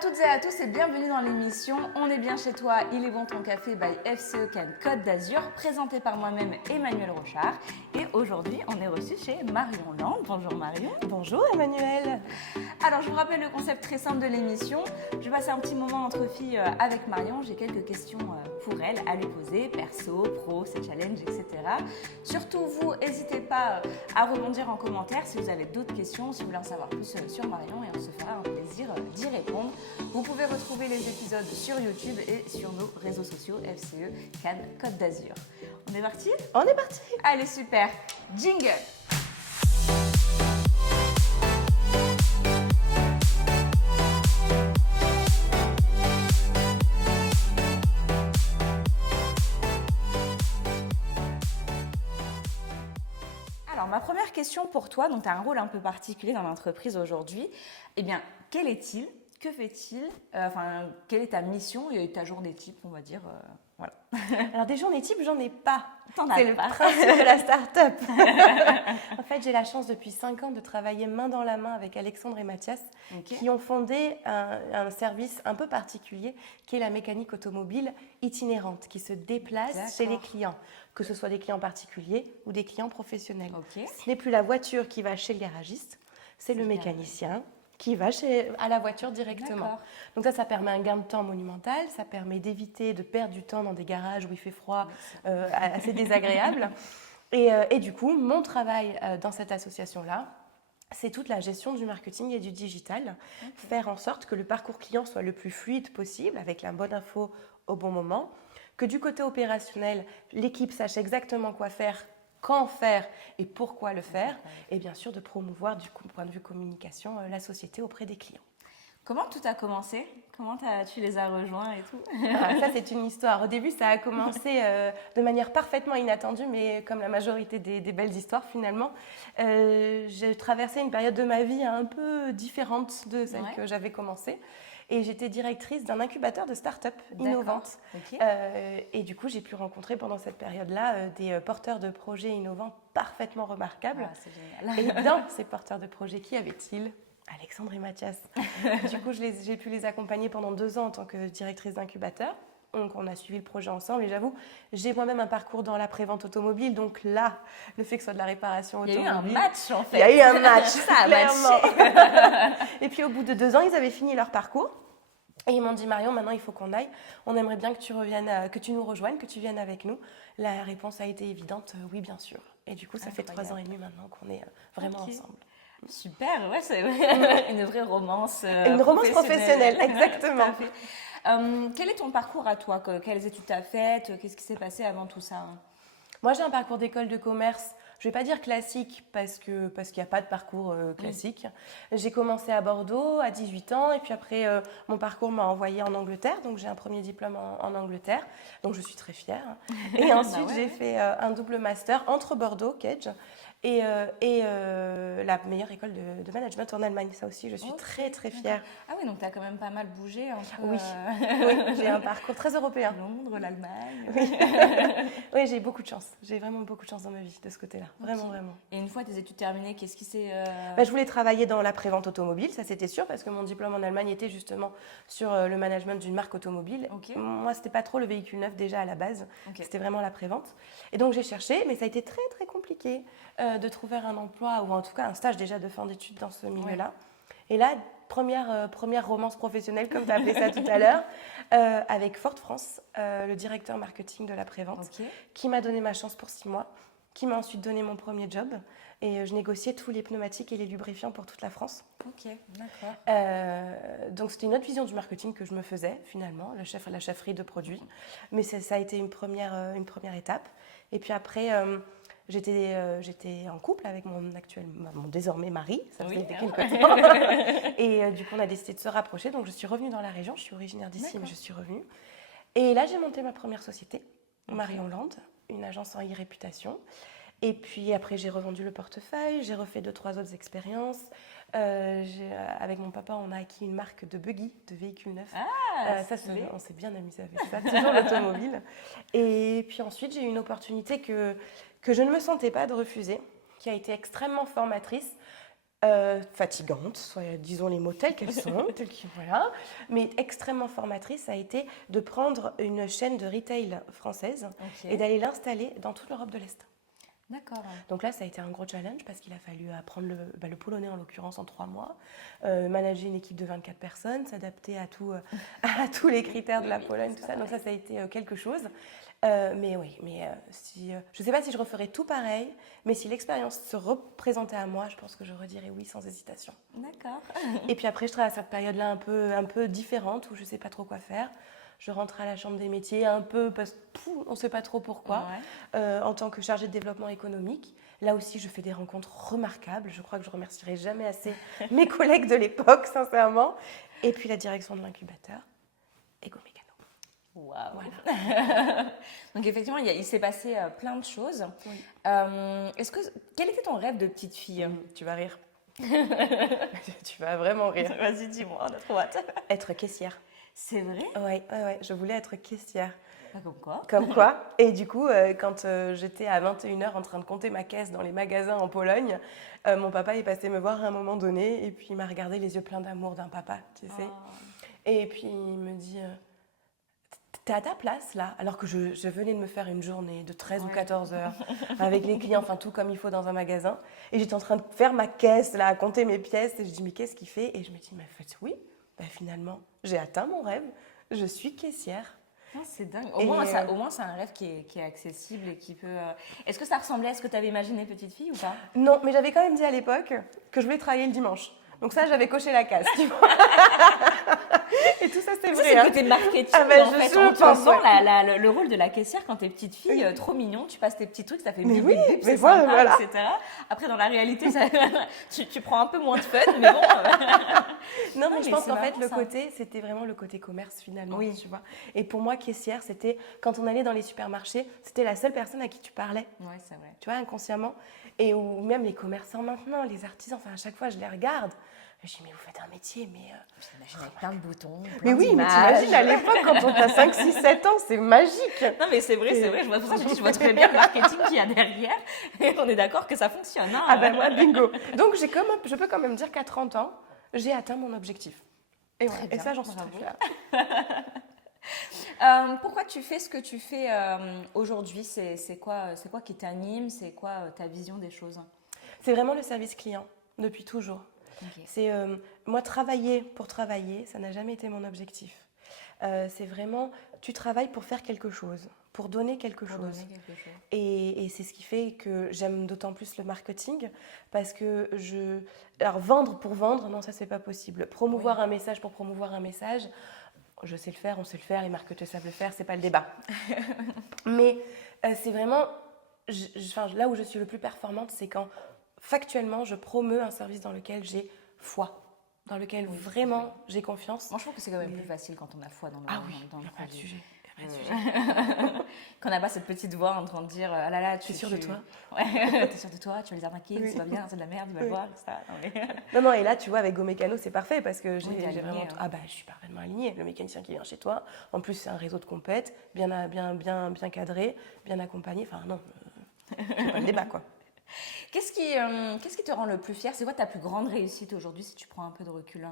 toutes et à tous et bienvenue dans l'émission On est bien chez toi, il est bon ton café by FCE Cannes Côte d'Azur, présenté par moi-même Emmanuel Rochard. Et aujourd'hui, on est reçu chez Marion Land. Bonjour Marion. Bonjour Emmanuel. Alors, je vous rappelle le concept très simple de l'émission. Je vais passer un petit moment entre filles avec Marion. J'ai quelques questions pour elle à lui poser, perso, pro, ses challenges, etc. Surtout vous, n'hésitez pas à rebondir en commentaire si vous avez d'autres questions, si vous voulez en savoir plus sur Marion, et on se fera un plaisir d'y répondre. Vous pouvez retrouver les épisodes sur YouTube et sur nos réseaux sociaux FCE Cannes Côte d'Azur. On est parti ? On est parti. Allez, super. Jingle. Alors, ma première question pour toi, donc tu as un rôle un peu particulier dans l'entreprise aujourd'hui. Eh bien, quel est-il ? Que fait-il ? Quelle est ta mission et ta journée type, on va dire voilà. Alors des journées types, j'en ai pas. T'en as C'est le pas. principe de la start-up. En fait, j'ai la chance depuis 5 ans de travailler main dans la main avec Alexandre et Mathias, qui ont fondé un service un peu particulier qui est la mécanique automobile itinérante, qui se déplace chez les clients, que ce soit des clients particuliers ou des clients professionnels. Ce n'est plus la voiture qui va chez le garagiste, c'est le mécanicien qui va à la voiture directement. Donc ça permet un gain de temps monumental, ça permet d'éviter de perdre du temps dans des garages où il fait froid, assez désagréable. Et du coup, mon travail dans cette association-là, c'est toute la gestion du marketing et du digital, faire en sorte que le parcours client soit le plus fluide possible, avec la bonne info au bon moment, que du côté opérationnel, l'équipe sache exactement quoi faire, quand faire et pourquoi le faire, et bien sûr de promouvoir du point de vue communication la société auprès des clients. Comment tout a commencé ? Comment tu les as rejoints et tout ? Ça, c'est une histoire. Au début, ça a commencé de manière parfaitement inattendue, mais comme la majorité des belles histoires, finalement. J'ai traversé une période de ma vie un peu différente de celle que j'avais commencée. Et j'étais directrice d'un incubateur de start-up innovantes. Et du coup, j'ai pu rencontrer pendant cette période-là des porteurs de projets innovants parfaitement remarquables. C'est génial. Et dans ces porteurs de projets, qui avait-il ? Alexandre et Mathias. Du coup, j'ai pu les accompagner pendant 2 ans en tant que directrice d'incubateur. Donc, on a suivi le projet ensemble. Et j'avoue, j'ai moi-même un parcours dans la prévente automobile. Donc là, le fait que ce soit de la réparation automobile... Il y a eu un match, en fait. Il y a eu un match, ça a clairement. Et puis, au bout de 2 ans, ils avaient fini leur parcours. Et ils m'ont dit, Marion, maintenant, il faut qu'on aille. On aimerait bien que tu reviennes, que tu nous rejoignes, que tu viennes avec nous. La réponse a été évidente, oui, bien sûr. Et du coup, ça fait 3 ans et demi maintenant qu'on est vraiment ensemble. Super, ouais, c'est une vraie romance une romance professionnelle, exactement. Quel est ton parcours à toi ? Quelles études tu as faites ? Qu'est-ce qui s'est passé avant tout ça ? Moi, j'ai un parcours d'école de commerce, je ne vais pas dire classique parce qu'il n'y a pas de parcours classique. J'ai commencé à Bordeaux à 18 ans et puis après, mon parcours m'a envoyée en Angleterre. Donc, j'ai un premier diplôme en Angleterre, donc je suis très fière. Et ensuite, j'ai fait un double master entre Bordeaux, Cage, et la meilleure école de management en Allemagne. Ça aussi, je suis très, très fière. Ah oui, donc tu as quand même pas mal bougé entre... Oui, j'ai un parcours très européen. Londres, l'Allemagne... Oui, j'ai beaucoup de chance. J'ai vraiment beaucoup de chance dans ma vie de ce côté-là. Vraiment, vraiment. Et une fois tes études terminées, qu'est-ce qui s'est... Je voulais travailler dans la prévente automobile, ça c'était sûr, parce que mon diplôme en Allemagne était justement sur le management d'une marque automobile. Moi, c'était pas trop le véhicule neuf déjà à la base. C'était vraiment la prévente. Et donc, j'ai cherché, mais ça a été très, très compliqué de trouver un emploi, ou en tout cas un stage déjà de fin d'études dans ce milieu-là. Et là, première romance professionnelle, comme tu as appelé ça tout à l'heure, avec Ford France, le directeur marketing de la prévente, qui m'a donné ma chance pour 6 mois, qui m'a ensuite donné mon premier job. Et je négociais tous les pneumatiques et les lubrifiants pour toute la France. Donc c'était une autre vision du marketing que je me faisais finalement, la chefferie de produits. Mais ça a été une première étape. Et puis après... J'étais en couple avec mon désormais mari, ça faisait quelques temps. Et du coup, on a décidé de se rapprocher. Donc, je suis revenue dans la région. Je suis originaire d'ici, mais je suis revenue. Et là, j'ai monté ma première société, Marion Land, une agence en e-réputation. Et puis après, j'ai revendu le portefeuille. J'ai refait 2-3 autres expériences. Avec mon papa, on a acquis une marque de buggy, de véhicules neufs. On s'est bien amusé avec ça, toujours l'automobile. Et puis ensuite, j'ai eu une opportunité que je ne me sentais pas de refuser, qui a été extrêmement formatrice. Fatigante, soit disons les mots tels qu'elles sont, voilà. Mais extrêmement formatrice, ça a été de prendre une chaîne de retail française et d'aller l'installer dans toute l'Europe de l'Est. D'accord. Donc là, ça a été un gros challenge parce qu'il a fallu apprendre le polonais en l'occurrence en 3 mois, manager une équipe de 24 personnes, s'adapter à tous les critères de la Pologne, tout ça. Donc ça a été quelque chose. Mais oui, je ne sais pas si je referais tout pareil, mais si l'expérience se représentait à moi, je pense que je redirais oui sans hésitation. D'accord. Et puis après, je travaille à cette période-là un peu différente où je ne sais pas trop quoi faire. Je rentre à la Chambre des métiers un peu parce qu'on ne sait pas trop pourquoi, en tant que chargée de développement économique. Là aussi, je fais des rencontres remarquables. Je crois que je ne remercierai jamais assez mes collègues de l'époque, sincèrement. Et puis la direction de l'incubateur, Ego Mécano. Waouh. Voilà. Donc effectivement, il s'est passé plein de choses. Oui. Quel était ton rêve de petite fille? Tu vas rire. Tu vas vraiment rire. Vas-y, dis-moi, on a trop hâte. Être caissière. C'est vrai? Oui, je voulais être caissière. Comme quoi? Comme quoi. Et du coup, quand j'étais à 21h en train de compter ma caisse dans les magasins en Pologne, mon papa est passé me voir à un moment donné et puis il m'a regardé les yeux pleins d'amour d'un papa, tu sais. Et puis il me dit, t'es à ta place là, alors que je venais de me faire une journée de 13 ou 14 heures avec les clients, enfin tout comme il faut dans un magasin. Et j'étais en train de faire ma caisse, là, à compter mes pièces. Et je dis, mais qu'est-ce qu'il fait? Et je me dis, mais en fait, oui. Finalement, j'ai atteint mon rêve, je suis caissière. Oh, c'est dingue. Au moins, c'est un rêve qui est accessible et qui peut... Est-ce que ça ressemblait à ce que tu avais imaginé petite fille ou pas? Non, mais j'avais quand même dit à l'époque que je voulais travailler le dimanche. Donc ça, j'avais coché la case, tu vois. Et tout ça, c'est vrai. C'est le côté marketing, en fait. On te vend le rôle de la caissière quand t'es petite fille, trop mignon, tu passes tes petits trucs, ça fait bip, bip, bip, c'est sympa, etc. Après, dans la réalité, tu prends un peu moins de fun, mais bon. Non, mais je pense qu'en fait, c'était vraiment le côté commerce, finalement, tu vois. Et pour moi, caissière, c'était, quand on allait dans les supermarchés, c'était la seule personne à qui tu parlais. Oui, c'est vrai. Tu vois, inconsciemment. Et ou même les commerçants maintenant, les artisans, enfin, à chaque fois, je les regarde. Je dis, mais vous faites un métier, mais... J'imagine avec plein de boutons, plein mais oui, d'images. Mais t'imagines, à l'époque, quand on a 5, 6, 7 ans, c'est magique. Non, mais c'est vrai. Je vois très bien le marketing qu'il y a derrière. Et on est d'accord que ça fonctionne. Hein. Ah ben moi, bingo. Donc, je peux quand même dire qu'à 30 ans, j'ai atteint mon objectif. Et, et ça, j'en suis très fière. Pourquoi tu fais ce que tu fais aujourd'hui? C'est quoi qui t'anime? C'est quoi ta vision des choses? C'est vraiment le service client, depuis toujours. Okay. C'est moi, travailler pour travailler, ça n'a jamais été mon objectif. C'est vraiment, tu travailles pour faire quelque chose, pour donner quelque chose. Et c'est ce qui fait que j'aime d'autant plus le marketing, parce que alors vendre pour vendre, non, ça c'est pas possible. Promouvoir un message pour promouvoir un message, je sais le faire, on sait le faire, les marketeurs savent le faire, c'est pas le débat. Mais c'est vraiment, là où je suis le plus performante, c'est quand factuellement, je promeus un service dans lequel j'ai foi, dans lequel vraiment j'ai confiance. Moi, je trouve que c'est quand même plus facile quand on a foi dans le projet. Il n'y a pas de sujet. Quand on n'a pas cette petite voix en train de dire ah là là, tu es sûr de toi? Ouais, tu es sûr de toi, tu vas les arnaquer, ça va bien, c'est de la merde, tu vas voir, ça. Non, et là, tu vois, avec Go Mécano, c'est parfait parce que j'ai vraiment. Ah bah, je suis parfaitement alignée. Le mécanicien qui vient chez toi, en plus, c'est un réseau de compètes, bien cadré, bien accompagné. Enfin, non, c'est pas le débat, quoi. Qu'est-ce qui te rend le plus fière? C'est quoi ta plus grande réussite aujourd'hui si tu prends un peu de recul?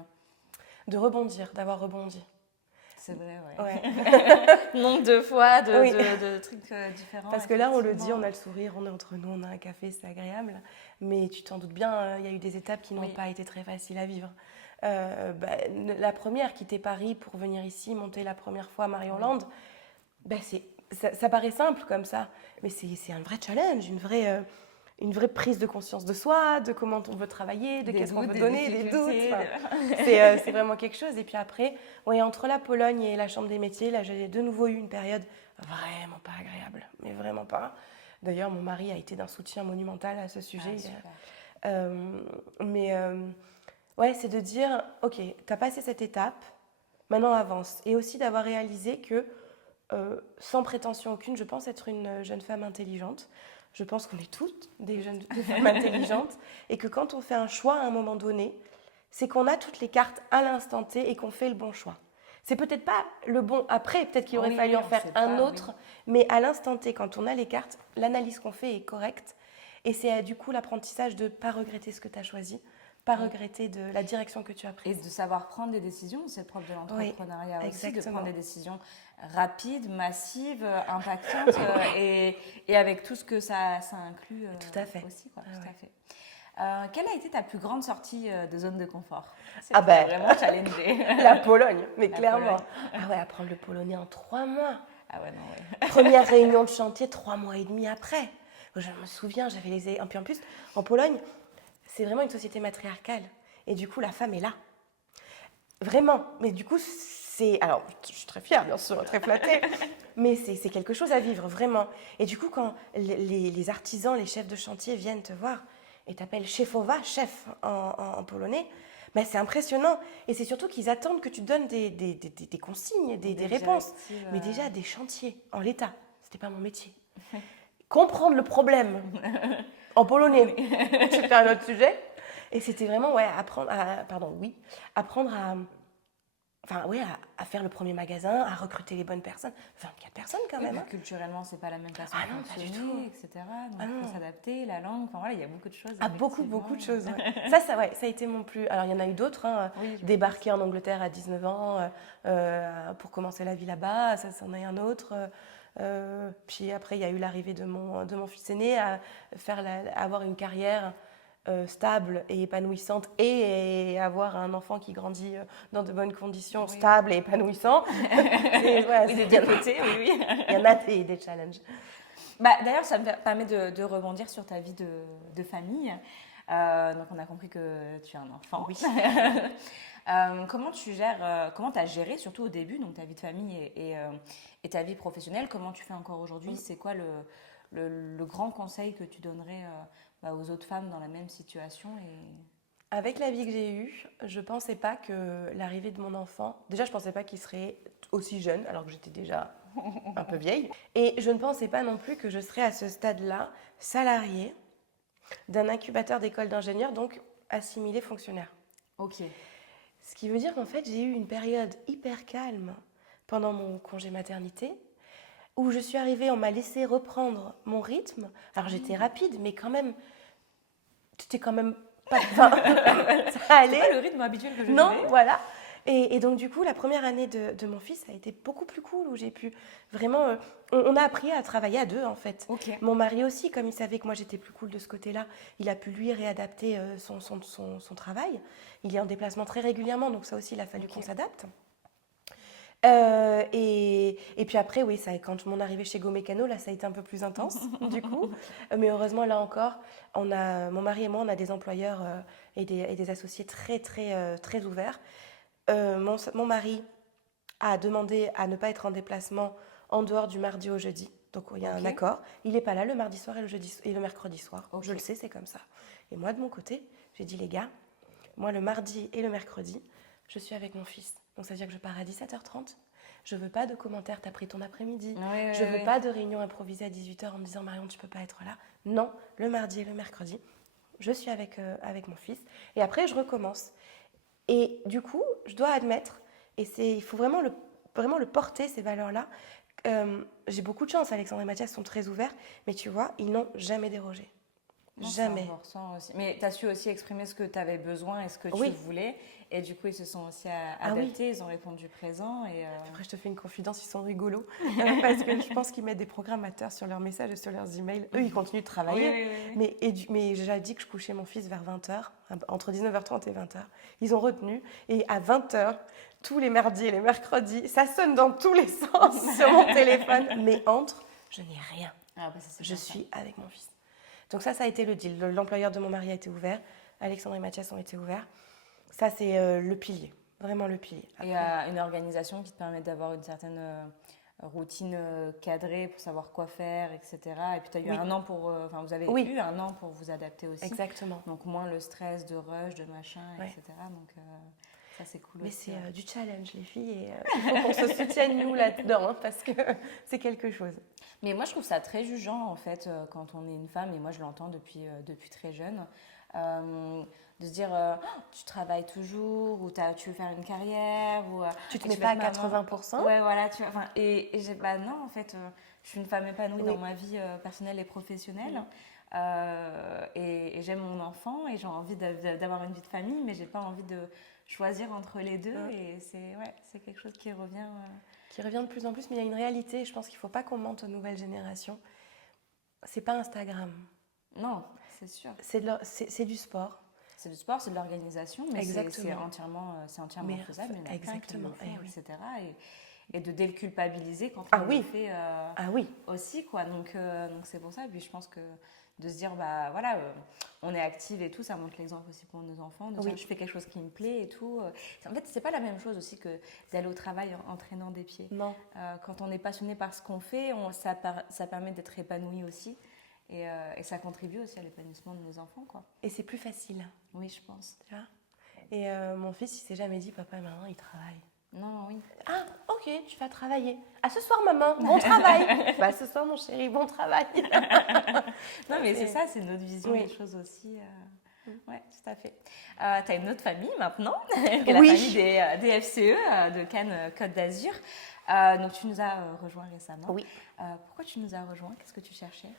De rebondir, d'avoir rebondi. C'est vrai, ouais. Nombre de fois, de trucs différents. Parce que là, on le dit, on a le sourire, on est entre nous, on a un café, c'est agréable. Mais tu t'en doutes bien, il y a eu des étapes qui n'ont pas été très faciles à vivre. La première, quitter Paris pour venir ici, monter la première fois à Marie-Hollande, ça paraît simple comme ça. Mais c'est un vrai challenge, une vraie prise de conscience de soi, de comment on veut travailler, de qu'est-ce qu'on veut donner, des doutes. C'est vraiment quelque chose. Et puis après, entre la Pologne et la Chambre des métiers, là, j'ai de nouveau eu une période vraiment pas agréable, mais vraiment pas. D'ailleurs, mon mari a été d'un soutien monumental à ce sujet. C'est de dire, ok, t'as passé cette étape, maintenant avance. Et aussi d'avoir réalisé que, sans prétention aucune, je pense être une jeune femme intelligente. Je pense qu'on est toutes des femmes intelligentes et que quand on fait un choix à un moment donné, c'est qu'on a toutes les cartes à l'instant T et qu'on fait le bon choix. C'est peut-être pas le bon après, peut-être qu'il aurait fallu en faire un autre, mais à l'instant T, quand on a les cartes, l'analyse qu'on fait est correcte et c'est du coup l'apprentissage de ne pas regretter ce que tu as choisi pas regretter de la direction que tu as prise. Et de savoir prendre des décisions, c'est le propre de l'entrepreneuriat aussi, de prendre des décisions rapides, massives, impactantes et avec tout ce que ça inclut tout à fait. aussi. Tout à fait. Quelle a été ta plus grande sortie de zone de confort? Vraiment challengé. La Pologne, mais clairement. Apprendre le polonais en 3 mois. Ah ouais, non, Première réunion de chantier 3 mois et demi après. Je me souviens, j'avais les... En plus, en Pologne, c'est vraiment une société matriarcale. Et du coup, la femme est là. Vraiment. Mais du coup, c'est... Alors, je suis très fière, bien sûr, très flattée. Mais c'est quelque chose à vivre, vraiment. Et du coup, quand les artisans, les chefs de chantier viennent te voir et t'appellent szefowa, chef en polonais, ben, c'est impressionnant. Et c'est surtout qu'ils attendent que tu donnes des consignes, des réponses. Mais déjà, des chantiers en l'état. C'était pas mon métier. Comprendre le problème en polonais, c'était un autre sujet. Et c'était vraiment apprendre à faire le premier magasin, à recruter les bonnes personnes. 24 personnes quand même. Culturellement, c'est pas la même façon de fonctionner, etc. Donc il faut s'adapter, la langue, enfin voilà, il y a beaucoup de choses. Beaucoup de choses. Ouais. ça a été mon plus... Alors il y en a eu d'autres, débarquer en Angleterre à 19 ans pour commencer la vie là-bas, ça c'en est un autre. Puis après, il y a eu l'arrivée de mon fils aîné à avoir une carrière stable et épanouissante et avoir un enfant qui grandit dans de bonnes conditions, stable et épanouissant. C'est des côtés, oui. Il y en a des challenges. D'ailleurs, ça me permet de rebondir sur ta vie de famille. Donc, on a compris que tu as un enfant. Oui. Comment tu gères, comment tu as géré, surtout au début, donc ta vie de famille et ta vie professionnelle? Comment tu fais encore aujourd'hui? C'est quoi le grand conseil que tu donnerais aux autres femmes dans la même situation Avec la vie que j'ai eue, je ne pensais pas que l'arrivée de mon enfant... Déjà, je ne pensais pas qu'il serait aussi jeune, alors que j'étais déjà un peu vieille. Et je ne pensais pas non plus que je serais à ce stade-là, salariée d'un incubateur d'école d'ingénieurs, donc assimilée fonctionnaire. Ok. Ce qui veut dire qu'en fait, j'ai eu une période hyper calme pendant mon congé maternité, où je suis arrivée, on m'a laissé reprendre mon rythme. Alors j'étais rapide, mais quand même, c'était quand même pas... ça allait. C'est pas le rythme habituel que je vivais. Non, voilà. Et donc du coup, la première année de mon fils a été beaucoup plus cool, où j'ai pu vraiment... on a appris à travailler à deux, en fait. Okay. Mon mari aussi, comme il savait que moi j'étais plus cool de ce côté-là, il a pu lui réadapter son travail. Il est en déplacement très régulièrement, donc ça aussi, il a fallu qu'on s'adapte. Et puis après, oui, quand mon arrivée chez Go Mécano, là, ça a été un peu plus intense, du coup. Mais heureusement, là encore, mon mari et moi, on a des employeurs et des associés très, très, très ouverts. Mon mari a demandé à ne pas être en déplacement en dehors du mardi au jeudi. Donc, il y a un accord. Il n'est pas là le mardi soir et le mercredi soir. Je le sais, c'est comme ça. Et moi, de mon côté, j'ai dit, les gars, moi, le mardi et le mercredi, je suis avec mon fils. Donc, ça veut dire que je pars à 17h30. Je ne veux pas de commentaires, t'as pris ton après-midi. Je ne veux pas de réunion improvisée à 18h en me disant, Marion, tu ne peux pas être là. Non, le mardi et le mercredi, je suis avec mon fils. Et après, je recommence. Et du coup, je dois admettre, il faut vraiment le porter, ces valeurs-là. J'ai beaucoup de chance, Alexandre et Mathias sont très ouverts, mais tu vois, ils n'ont jamais dérogé. Non, jamais. Aussi. Mais tu as su aussi exprimer ce que tu avais besoin et ce que tu voulais. Et du coup, ils se sont aussi adaptés, ils ont répondu présent. Après, je te fais une confidence, ils sont rigolos. Parce que je pense qu'ils mettent des programmateurs sur leurs messages et sur leurs emails. Eux, ils continuent de travailler. Mais j'ai dit que je couchais mon fils vers 20h, entre 19h30 et 20h. Ils ont retenu. Et à 20h, tous les mardis et les mercredis, ça sonne dans tous les sens sur mon téléphone. Mais je n'ai rien. Je suis avec mon fils. Donc ça a été le deal. L'employeur de mon mari a été ouvert. Alexandre et Mathias ont été ouverts. Ça, c'est le pilier. Vraiment le pilier. Après, et une organisation qui te permet d'avoir une certaine routine cadrée pour savoir quoi faire, etc. Et puis, tu as eu un an pour... vous avez eu un an pour vous adapter aussi. Exactement. Donc, moins le stress de rush, de machin, etc. Donc, ça, c'est cool. Mais aussi. C'est du challenge, les filles. Et il faut qu'on se soutienne, nous, là-dedans, parce que c'est quelque chose. Mais moi, je trouve ça très jugeant, en fait, quand on est une femme. Et moi, je l'entends depuis très jeune. De se dire tu travailles toujours ou tu veux faire une carrière ou tu te mets pas à 80%. Ouais, voilà, non en fait je suis une femme épanouie Oui. dans ma vie personnelle et professionnelle. Et j'aime mon enfant et j'ai envie d'avoir une vie de famille, mais j'ai pas envie de choisir entre les deux. Et c'est quelque chose qui revient. Qui revient de plus en plus, mais il y a une réalité. Je pense qu'il faut pas qu'on mente aux nouvelles générations. C'est pas Instagram. Non, c'est sûr. C'est du sport. C'est du sport, c'est de l'organisation, mais c'est entièrement faisable. Il y en a exactement. Plein qui le font, etc. Et de déculpabiliser quand on le fait aussi, quoi. Donc c'est pour ça. Et puis je pense que de se dire, bah voilà, on est active et tout, ça montre l'exemple aussi pour nos enfants. De dire, je fais quelque chose qui me plaît et tout. En fait, c'est pas la même chose aussi que d'aller au travail en traînant des pieds. Non. Quand on est passionné par ce qu'on fait, ça permet d'être épanoui aussi. Et ça contribue aussi à l'épanouissement de nos enfants, quoi. Et c'est plus facile. Oui, je pense. Tu vois. Et mon fils, il s'est jamais dit, papa et maman, ils travaillent. Non, oui. Ah, ok, tu vas travailler. À ce soir, maman, bon travail. Bah, ce soir, mon chéri, bon travail. Non, mais c'est ça, c'est notre vision des choses aussi. Oui, tout à fait. Tu as une autre famille maintenant, qui est la famille des FCE de Cannes Côte d'Azur. Donc, tu nous as rejoints récemment. Oui. Pourquoi tu nous as rejoints? Qu'est-ce que tu cherchais?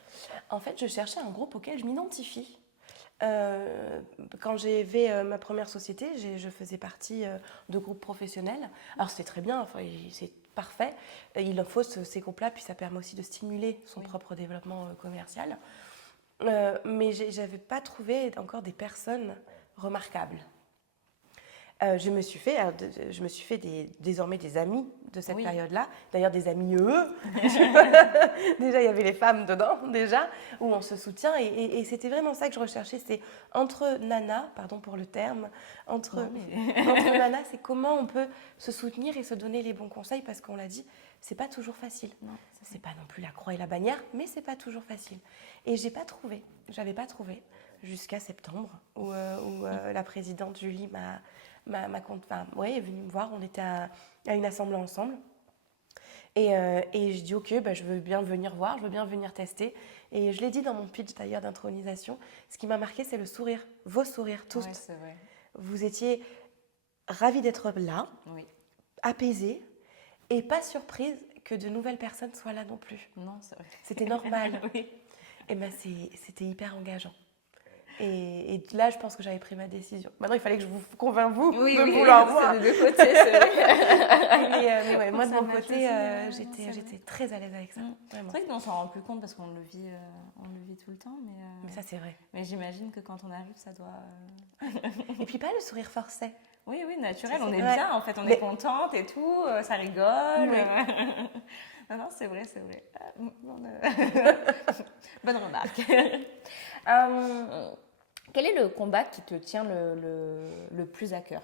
En fait, je cherchais un groupe auquel je m'identifie. Quand j'ai fait ma première société, je faisais partie de groupes professionnels. Alors c'était très bien, enfin, c'est parfait. Il en faut ces groupes-là, puis ça permet aussi de stimuler son propre développement commercial. Mais je n'avais pas trouvé encore des personnes remarquables. Je me suis fait désormais des amis de cette période-là. D'ailleurs, des amis Déjà, il y avait les femmes dedans, déjà, où on se soutient. Et c'était vraiment ça que je recherchais. C'est entre nanas, pardon pour le terme, entre nanas, c'est comment on peut se soutenir et se donner les bons conseils. Parce qu'on l'a dit, c'est pas toujours facile. C'est pas non plus la croix et la bannière, mais c'est pas toujours facile. Et j'avais pas trouvé jusqu'à septembre, où la présidente Julie est venue me voir, on était à une assemblée ensemble. Et je dis ok, je veux bien venir voir, je veux bien venir tester. Et je l'ai dit dans mon pitch d'ailleurs d'intronisation, ce qui m'a marqué, c'est le sourire, vos sourires tous. Ouais, c'est vrai. Vous étiez ravis d'être là, apaisés, et pas surprise que de nouvelles personnes soient là non plus. Non, c'est vrai. C'était normal. Et c'était hyper engageant. Et là, je pense que j'avais pris ma décision. Maintenant, il fallait que je vous convainc vous de vouloir voir. C'est de deux côtés, c'est vrai. mais moi, de mon côté, j'étais très à l'aise avec ça. C'est vrai qu'on s'en rend plus compte parce qu'on le vit tout le temps. Mais ça, c'est vrai. Mais j'imagine que quand on arrive, ça doit... Et puis pas le sourire forcé. Oui, naturel. On est bien, en fait. On est contente et tout. Ça rigole. Non, c'est vrai. Bonne remarque. Quel est le combat qui te tient le plus à cœur?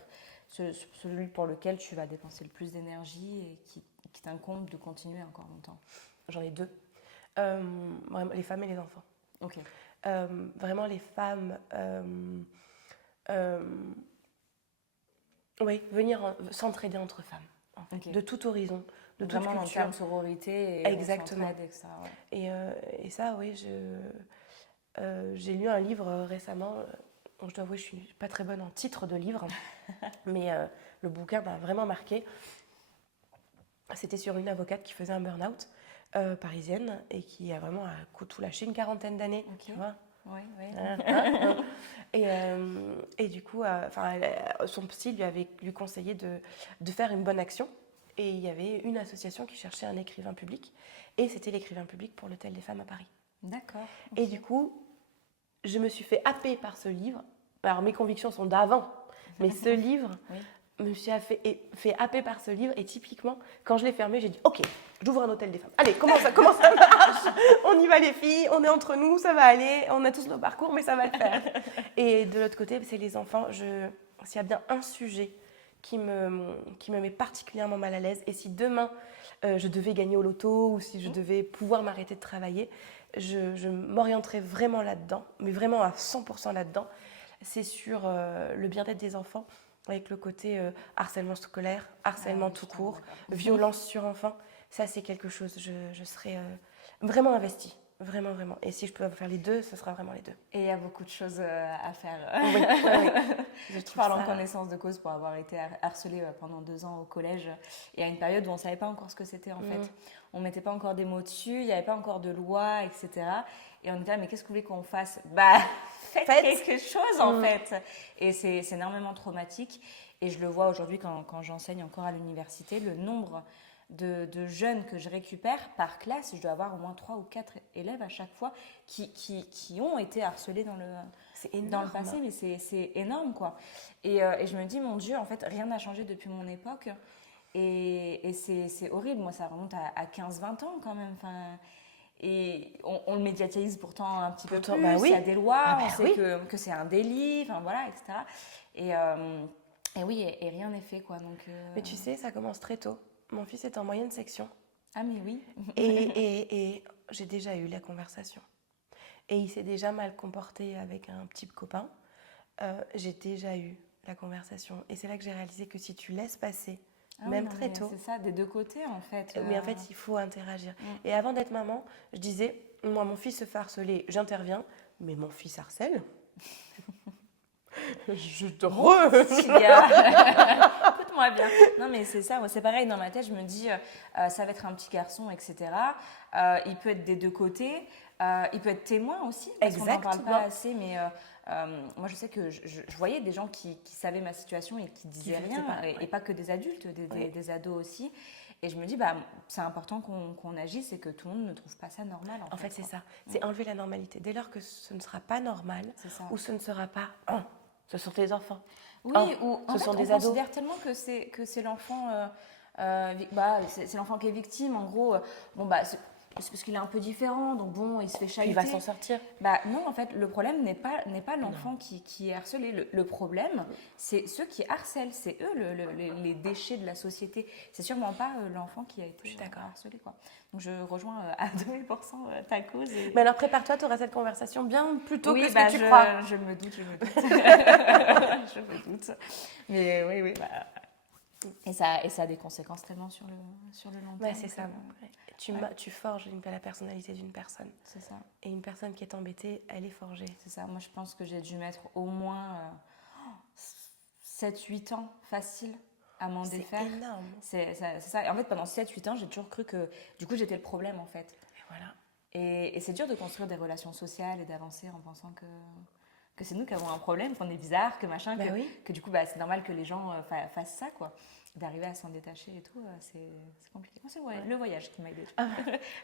Celui pour lequel tu vas dépenser le plus d'énergie et qui t'incombe de continuer encore longtemps? J'en ai deux. Les femmes et les enfants. Ok. Vraiment, les femmes... venir s'entraider entre femmes. En fait, de tout horizon, de toute culture. En termes de sororité et exactement. Et ça, et ça, oui, j'ai lu un livre récemment. Je dois avouer, je suis pas très bonne en titre de livre, mais le bouquin m'a vraiment marqué. C'était sur une avocate qui faisait un burn-out parisienne et qui a vraiment tout lâché, une quarantaine d'années, tu vois. Oui. Et du coup, son psy lui conseillait de faire une bonne action. Et il y avait une association qui cherchait un écrivain public. Et c'était l'écrivain public pour l'Hôtel des Femmes à Paris. D'accord. Okay. Et du coup, je me suis fait happer par ce livre. Alors, mes convictions sont d'avant. Mais ce livre me suis fait happer par ce livre. Et typiquement, quand je l'ai fermé, j'ai dit « Ok, j'ouvre un hôtel des femmes. Allez, comment ça marche? On y va les filles, on est entre nous, ça va aller. On a tous nos parcours, mais ça va le faire. » Et de l'autre côté, c'est les enfants. S'il y a bien un sujet qui me met particulièrement mal à l'aise, et si demain, je devais gagner au loto ou si je devais pouvoir m'arrêter de travailler, je m'orienterais vraiment là-dedans, mais vraiment à 100% là-dedans. C'est sur le bien-être des enfants, avec le côté harcèlement scolaire, harcèlement tout court, violence sur enfants. Ça, c'est quelque chose, je serais vraiment investie Vraiment, vraiment. Et si je peux faire les deux, ce sera vraiment les deux. Et il y a beaucoup de choses à faire. Oui, oui. Je parle en connaissance de cause pour avoir été harcelée pendant 2 ans au collège et à une période où on ne savait pas encore ce que c'était en fait. On ne mettait pas encore des mots dessus, il n'y avait pas encore de loi, etc. Et on était là, mais qu'est-ce que vous voulez qu'on fasse ? Bah, faites quelque chose en fait. Et c'est énormément traumatique. Et je le vois aujourd'hui quand j'enseigne encore à l'université, le nombre de jeunes que je récupère par classe, je dois avoir au moins 3 ou 4 élèves à chaque fois qui ont été harcelés dans le passé, mais c'est énorme quoi. Et je me dis, mon Dieu, en fait, rien n'a changé depuis mon époque. Et c'est horrible, moi ça remonte à 15-20 ans quand même. Enfin, et on le médiatise pourtant un petit peu plus, bah oui. Il y a des lois, on sait oui. que c'est un délit, enfin voilà, etc. Et oui, et rien n'est fait quoi. Donc, Mais tu sais, ça commence très tôt. Mon fils est en moyenne section. Ah mais oui. et j'ai déjà eu la conversation. Et il s'est déjà mal comporté avec un petit copain. J'ai déjà eu la conversation. Et c'est là que j'ai réalisé que si tu laisses passer, très tôt... C'est ça, des deux côtés en fait. Mais en fait, il faut interagir. Et avant d'être maman, je disais, moi, mon fils se fait harceler, j'interviens. Mais mon fils harcèle. Je te Écoute-moi bien. Non, mais c'est ça, c'est pareil dans ma tête. Je me dis, ça va être un petit garçon, etc. Il peut être des deux côtés. Il peut être témoin aussi. Parce qu'on n'en parle pas assez. Mais moi, je sais que je voyais des gens qui savaient ma situation et qui disaient rien. Et pas que des adultes, des ados aussi. Et je me dis, c'est important qu'on agisse et que tout le monde ne trouve pas ça normal. En fait, c'est ça. C'est enlever la normalité. Dès lors que ce ne sera pas normal, ou ce ne sera pas... ce sont tes enfants. Oui, ou ce sont des on ados. considère tellement que c'est l'enfant, c'est l'enfant qui est victime. En gros, c'est parce qu'il est un peu différent, donc bon, il se fait chahuter. Il va s'en sortir. Non, en fait, le problème n'est pas l'enfant qui est harcelé. Le problème, c'est ceux qui harcèlent. C'est eux les déchets de la société. C'est sûrement pas l'enfant qui a été harcelé, quoi. Donc je rejoins à 2000% ta cause. Mais alors prépare-toi, tu auras cette conversation bien plus tôt que ce que tu je crois. Je me doute. Je me doute. Mais oui. Et ça a des conséquences tellement sur le long terme. Ouais, c'est ça. Tu forges la personnalité d'une personne. C'est ça. Et une personne qui est embêtée, elle est forgée. C'est ça. Moi, je pense que j'ai dû mettre au moins 7-8 ans facile à m'en défaire. C'est énorme. C'est ça. Et en fait, pendant 7-8 ans, j'ai toujours cru que du coup, j'étais le problème en fait. Et voilà. Et c'est dur de construire des relations sociales et d'avancer en pensant que c'est nous qui avons un problème, qu'on est bizarre, que machin, que du coup, c'est normal que les gens fassent ça, quoi. D'arriver à s'en détacher et tout, c'est compliqué. Moi, c'est le voyage qui m'a aidée.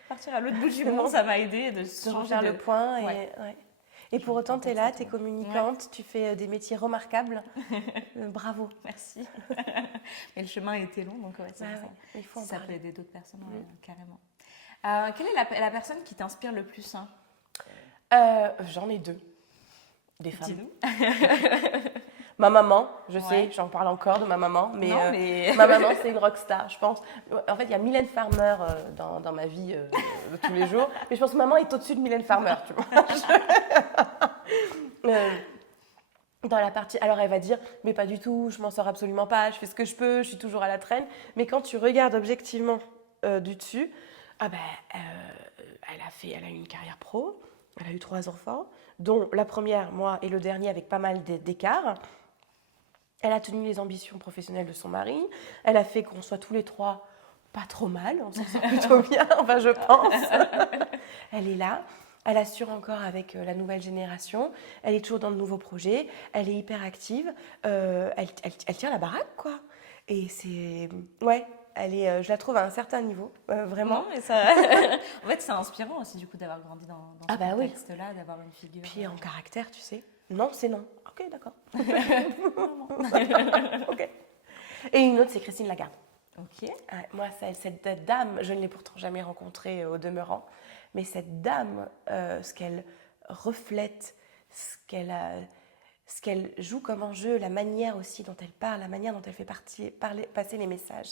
Partir à l'autre bout du monde, ça m'a aidée de faire le point. Et pour autant, tu es là, tu es communicante, tu fais des métiers remarquables. Bravo. Merci. Mais le chemin était long, donc c'est ça. Il faut en ça parler. peut aider d'autres personnes, carrément. Quelle est la personne qui t'inspire le plus J'en ai 2. Des femmes. Dis-nous. Ma maman, je sais, j'en parle encore de ma maman, mais ma maman, c'est une rockstar, je pense. En fait, il y a Mylène Farmer dans ma vie de tous les jours, mais je pense que maman est au-dessus de Mylène Farmer, tu vois. Dans la partie, alors elle va dire, mais pas du tout, je m'en sors absolument pas, je fais ce que je peux, je suis toujours à la traîne. Mais quand tu regardes objectivement du dessus, elle a eu une carrière pro, elle a eu 3 enfants, dont la première, moi, et le dernier avec pas mal d'écart. Elle a tenu les ambitions professionnelles de son mari. Elle a fait qu'on soit tous les 3 pas trop mal. On s'en sort plutôt bien, enfin je pense. Elle est là. Elle assure encore avec la nouvelle génération. Elle est toujours dans de nouveaux projets. Elle est hyper active. Elle tient la baraque, quoi. Et c'est... Ouais, je la trouve à un certain niveau, vraiment. Non, mais ça... en fait, c'est inspirant aussi, du coup, d'avoir grandi dans ce contexte-là, d'avoir une figure... Puis en caractère, tu sais. Non, c'est non. Ok, d'accord. Okay. Et une autre, c'est Christine Lagarde. Ok. Moi, cette dame, je ne l'ai pourtant jamais rencontrée au demeurant, mais cette dame, ce qu'elle reflète, ce qu'elle joue comme enjeu, la manière aussi dont elle parle, la manière dont elle fait passer les messages,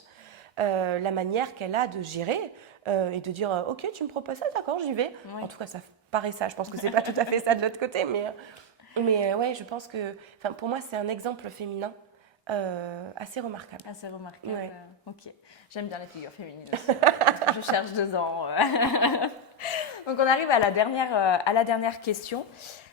la manière qu'elle a de gérer et de dire ok, tu me proposes ça, d'accord, j'y vais. Oui. En tout cas, ça paraît ça. Je pense que c'est pas tout à fait ça de l'autre côté, mais ouais, je pense que, pour moi, c'est un exemple féminin assez remarquable. Assez remarquable. Ouais. Ok. J'aime bien les figures féminines aussi. Je cherche dedans. Donc, on arrive à la dernière question.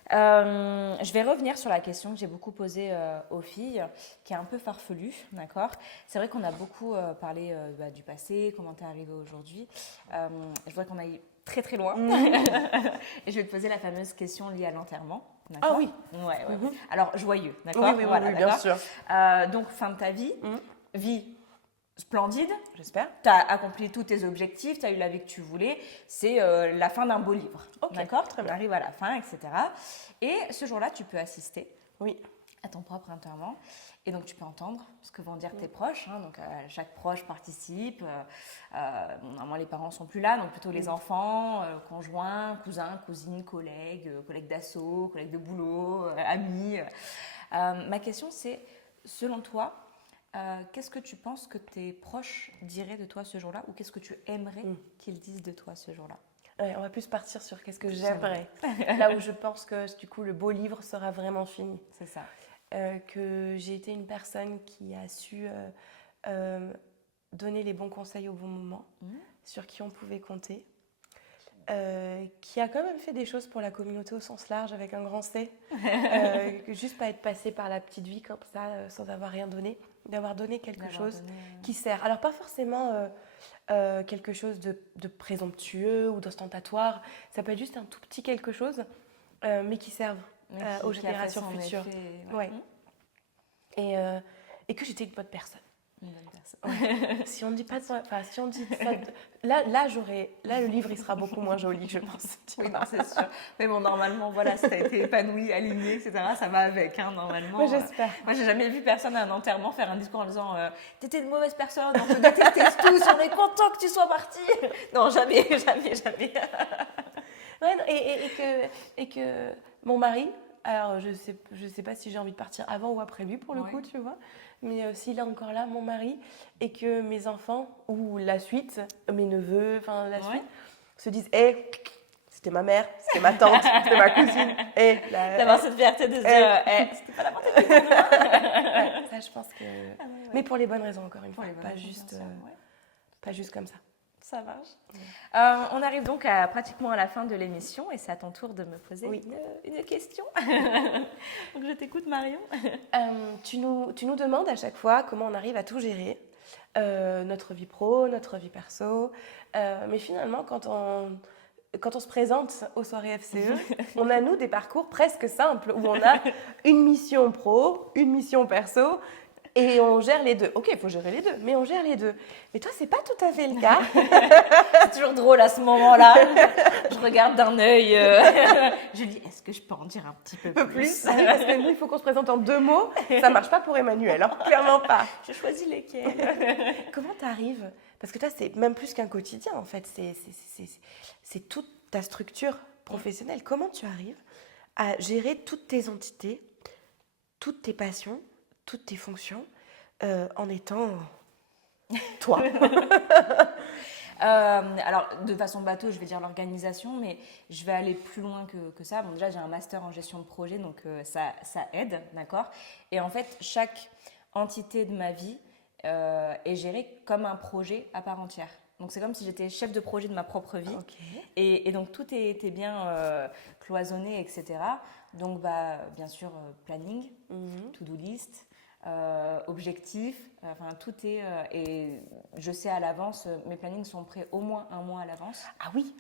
Je vais revenir sur la question que j'ai beaucoup posée aux filles, qui est un peu farfelue, d'accord? C'est vrai qu'on a beaucoup parlé du passé, comment t'es arrivée aujourd'hui. Je voudrais qu'on aille très très loin. Et je vais te poser la fameuse question liée à l'enterrement. Ah oui. Ouais. Alors, joyeux, d'accord? Oui, voilà, bien sûr. Donc, fin de ta vie, vie splendide. J'espère. Tu as accompli tous tes objectifs, tu as eu la vie que tu voulais. C'est la fin d'un beau livre. Okay, d'accord? Très bien. On arrive à la fin, etc. Et ce jour-là, tu peux assister à ton propre enterrement. Et donc, tu peux entendre ce que vont dire tes proches. Hein. Donc, chaque proche participe. Normalement, les parents ne sont plus là, donc plutôt les enfants, conjoints, cousins, cousines, collègues d'assaut, collègues de boulot, amis. Ma question, c'est, selon toi, qu'est-ce que tu penses que tes proches diraient de toi ce jour-là, ou qu'est-ce que tu aimerais qu'ils disent de toi ce jour-là? On va plus partir sur qu'est-ce que j'aimerais. Là où je pense que du coup le beau livre sera vraiment fini. C'est ça. Que j'ai été une personne qui a su donner les bons conseils au bon moment, sur qui on pouvait compter, qui a quand même fait des choses pour la communauté au sens large avec un grand C, juste pas être passé par la petite vie comme ça sans avoir rien donné, d'avoir donné quelque chose qui sert. Alors pas forcément quelque chose de présomptueux ou d'ostentatoire, ça peut être juste un tout petit quelque chose, mais qui serve aux générations futures. Et que j'étais une bonne personne. Une bonne personne. Si on dit pas de ça, si on dit ça, là le livre il sera beaucoup moins joli, je pense. Oui, non, c'est sûr. Mais bon, normalement, voilà, si t'as été épanouie, alignée, etc., ça va avec, hein, normalement. Moi, j'espère. Moi, j'ai jamais vu personne à un enterrement faire un discours en disant t'étais une mauvaise personne, on te déteste tous, on est content que tu sois partie. Non, jamais. Ouais, et que mon mari, alors je sais pas si j'ai envie de partir avant ou après lui pour le coup, tu vois. Mais s'il est encore là, mon mari, et que mes enfants, ou la suite, mes neveux, enfin la suite, se disent c'était ma mère, c'était ma tante, c'était ma cousine. D'avoir cette fierté de se dire c'était pas la bonne personne. Ça, je pense que. Mais pour les bonnes raisons, encore une fois, pas juste comme ça. Ça marche. On arrive donc pratiquement à la fin de l'émission et c'est à ton tour de me poser une question. Donc je t'écoute, Marion. Tu nous demandes à chaque fois comment on arrive à tout gérer, notre vie pro, notre vie perso. Mais finalement, quand on se présente aux soirées FCE, on a, nous, des parcours presque simples où on a une mission pro, une mission perso. Et on gère les deux. Ok, il faut gérer les deux, mais on gère les deux. Mais toi, c'est pas tout à fait le cas. C'est toujours drôle à ce moment-là. Je regarde d'un œil. Je dis, est-ce que je peux en dire un petit peu plus? Parce que nous, il faut qu'on se présente en 2 mots. Ça marche pas pour Emmanuel, hein. Clairement pas. Je choisis lesquels. Comment tu arrives? Parce que toi, c'est même plus qu'un quotidien, en fait. C'est toute ta structure professionnelle. Comment tu arrives à gérer toutes tes entités, toutes tes passions, toutes tes fonctions en étant toi? Alors, de façon bateau, je vais dire l'organisation, mais je vais aller plus loin que ça. Bon, déjà, j'ai un master en gestion de projet, donc ça aide, d'accord? Et en fait, chaque entité de ma vie est gérée comme un projet à part entière. Donc, c'est comme si j'étais chef de projet de ma propre vie. Okay. Et donc, tout était bien cloisonné, etc. Donc, bien sûr, planning, to-do list, objectif, enfin tout est et je sais à l'avance, mes plannings sont prêts au moins un mois à l'avance. Ah oui.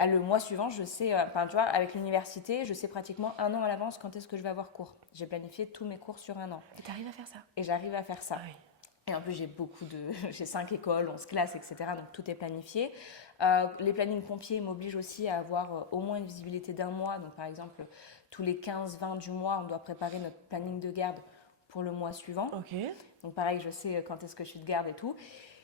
Le mois suivant, je sais, tu vois, avec l'université, je sais pratiquement 1 an à l'avance quand est-ce que je vais avoir cours. J'ai planifié tous mes cours sur 1 an. Et tu arrives à faire ça? Et j'arrive à faire ça. Ah oui. Et en plus, j'ai 5 écoles, 11 classes, etc. Donc tout est planifié. Les plannings pompiers m'obligent aussi à avoir au moins une visibilité d'1 mois. Donc par exemple, tous les 15-20 du mois, on doit préparer notre planning de garde pour le mois suivant. Okay. Donc pareil, je sais quand est-ce que je suis de garde et tout.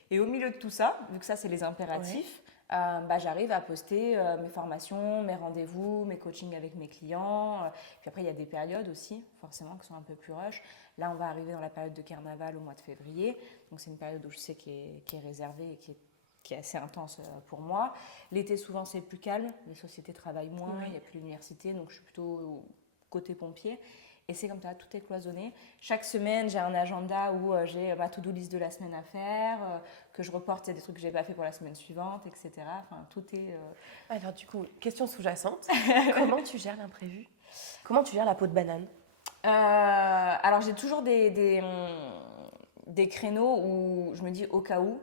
Et au milieu de tout ça, vu que ça c'est les impératifs, j'arrive à poster mes formations, mes rendez-vous, mes coachings avec mes clients. Puis après, il y a des périodes aussi, forcément, qui sont un peu plus rush. Là, on va arriver dans la période de carnaval au mois de février. Donc c'est une période où je sais qui est réservée et qui est assez intense pour moi. L'été, souvent, c'est plus calme. Les sociétés travaillent moins, il n'y a plus l'université. Donc je suis plutôt côté pompier. Et c'est comme ça, tout est cloisonné. Chaque semaine, j'ai un agenda où j'ai ma to-do list de la semaine à faire, que je reporte, il y a des trucs que je n'ai pas fait pour la semaine suivante, etc. Enfin, tout est... Alors du coup, question sous-jacente, comment tu gères l'imprévu? Comment tu gères la peau de banane? Alors, j'ai toujours des créneaux où je me dis au cas où,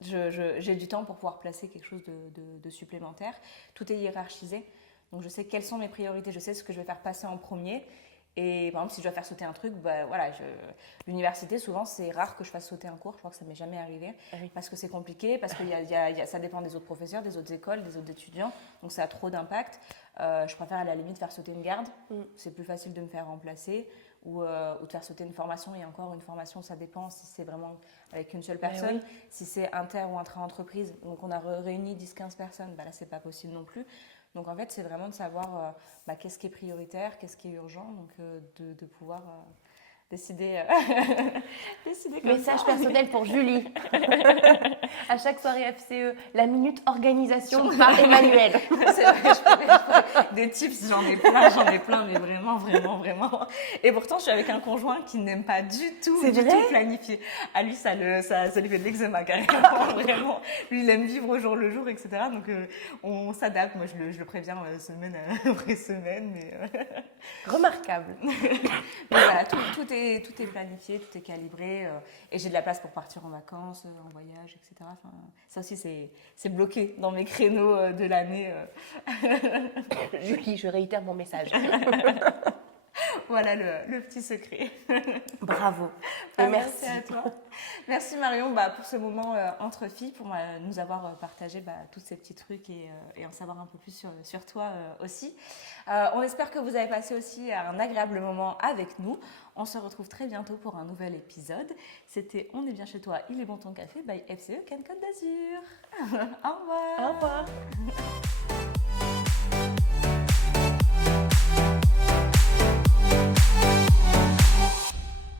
j'ai du temps pour pouvoir placer quelque chose de supplémentaire. Tout est hiérarchisé. Donc, je sais quelles sont mes priorités, je sais ce que je vais faire passer en premier. Et par exemple, si je dois faire sauter un truc, bah, voilà, l'université, souvent, c'est rare que je fasse sauter un cours. Je crois que ça ne m'est jamais arrivé. Oui. Parce que c'est compliqué, parce que ça dépend des autres professeurs, des autres écoles, des autres étudiants. Donc, ça a trop d'impact. Je préfère à la limite faire sauter une garde. C'est plus facile de me faire remplacer. Ou de faire sauter une formation. Et encore, une formation, ça dépend si c'est vraiment avec une seule personne. Oui. Si c'est inter ou intra-entreprise, donc on a réuni 10-15 personnes, bah là, c'est pas possible non plus. Donc en fait, c'est vraiment de savoir qu'est-ce qui est prioritaire, qu'est-ce qui est urgent, donc de pouvoir décider comme Message ça. Personnel pour Julie. À chaque soirée FCE, la minute organisation par Emmanuel. C'est vrai, je pourrais des tips, j'en ai plein, mais vraiment, vraiment, vraiment. Et pourtant, je suis avec un conjoint qui n'aime pas du tout planifier. À lui, ça lui fait de l'eczéma carrément, vraiment. Lui, il aime vivre au jour le jour, etc. Donc, on s'adapte. Moi, je le préviens semaine après semaine. Mais remarquable. Mais voilà, tout est planifié, tout est calibré. Et j'ai de la place pour partir en vacances, en voyage, etc. Enfin, ça aussi, c'est bloqué dans mes créneaux de l'année. Julie, je réitère mon message. Voilà le petit secret. Bravo. Merci à toi. Merci Marion pour ce moment entre filles, pour nous avoir partagé tous ces petits trucs et en savoir un peu plus sur toi aussi. On espère que vous avez passé aussi un agréable moment avec nous. On se retrouve très bientôt pour un nouvel épisode. C'était On est bien chez toi, il est bon ton café by FCE Cannes Côte d'Azur. Au revoir. Au revoir.